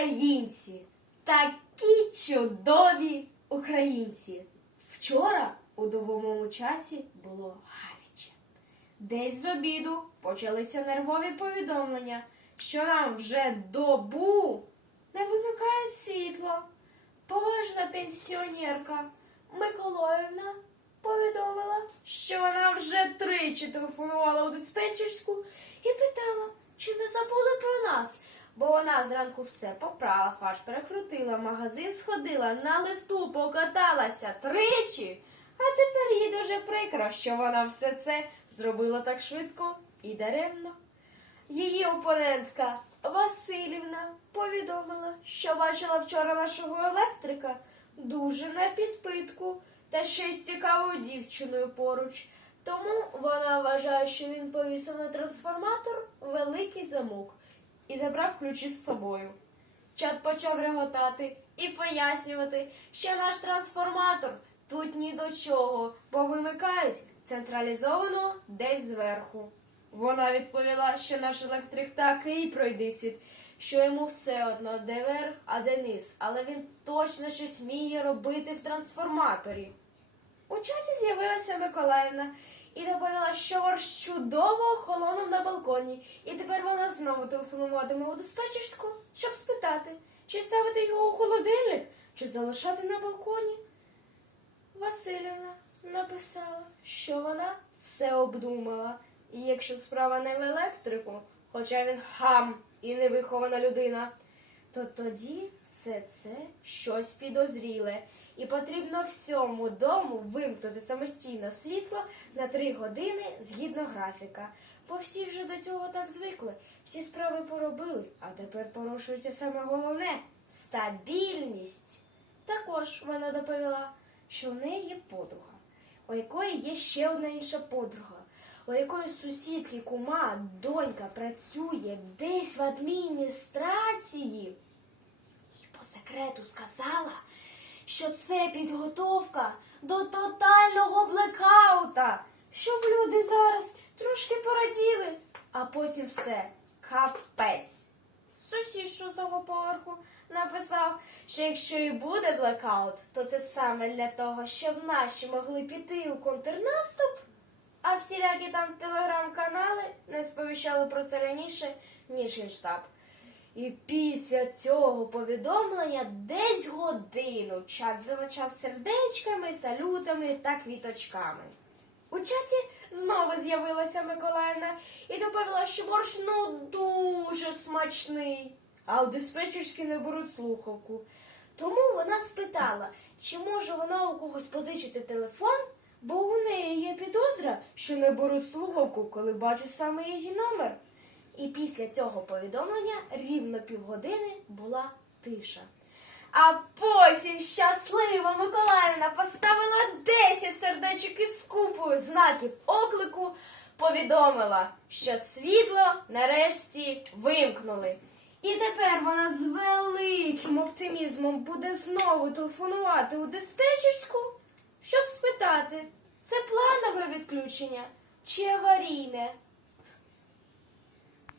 Українці, такі чудові українці. Вчора у довомому чаті було гаряче. Десь з обіду почалися нервові повідомлення, що нам вже добу не вимикають світло. Поважна пенсіонерка Миколаївна повідомила, що вона вже тричі телефонувала у диспетчерську і питала, чи не забули про нас. Бо вона зранку все попрала, фарш перекрутила, магазин сходила, на лифту покаталася тричі. А тепер їй дуже прикро, що вона все це зробила так швидко і даремно. Її опонентка Васильівна повідомила, що бачила вчора нашого електрика дуже на підпитку та ще й з цікавою дівчиною поруч. Тому вона вважає, що він повісив на трансформатор великий замок і забрав ключі з собою. Чат почав реготати і пояснювати, що наш трансформатор тут ні до чого, бо вимикають централізовано десь зверху. Вона відповіла, що наш електрик такий пройди світ, що йому все одно де верх, а де низ, але він точно щось вміє робити в трансформаторі. У часі з'явилася Миколаївна і доповіла, що борщ чудово охолонув на балконі, і тепер вона знову телефонуватиме у диспетчерську, щоб спитати, чи ставити його у холодильник, чи залишати на балконі. Васильівна написала, що вона все обдумала, і якщо справа не в електрику, хоча він хам і невихована людина, то тоді все це щось підозріле, і потрібно всьому дому вимкнути самостійно світло на три години згідно графіка. Бо всі вже до цього так звикли, всі справи поробили, а тепер порушується саме головне стабільність. Також вона доповіла, що в неї є подруга, у якої є ще одна інша подруга, у якої сусідки кума, донька працює десь в адміністрації. Їй по секрету сказала, що це підготовка до тотального блекаута, щоб люди зараз трошки пораділи, а потім все капець. Сусід шостого поверху написав, що якщо і буде блекаут, то це саме для того, щоб наші могли піти у контрнаступ, а всілякі там телеграм-канали не сповіщали про це раніше, ніж Генштаб. І після цього повідомлення десь годину чат залишав сердечками, салютами та квіточками. У чаті знову з'явилася Миколаївна і доповіла, що борщ ну дуже смачний, а у диспетчерській не беруть слухавку. Тому вона спитала, чи може вона у когось позичити телефон, бо у неї є підозра, що не беруть слухавку, коли бачать саме її номер. І після цього повідомлення рівно півгодини була тиша. А потім щаслива Миколаївна поставила 10 сердечок із купою знаків оклику, повідомила, що світло нарешті вимкнули. І тепер вона з великим оптимізмом буде знову телефонувати у диспетчерську, щоб спитати, це планове відключення чи аварійне.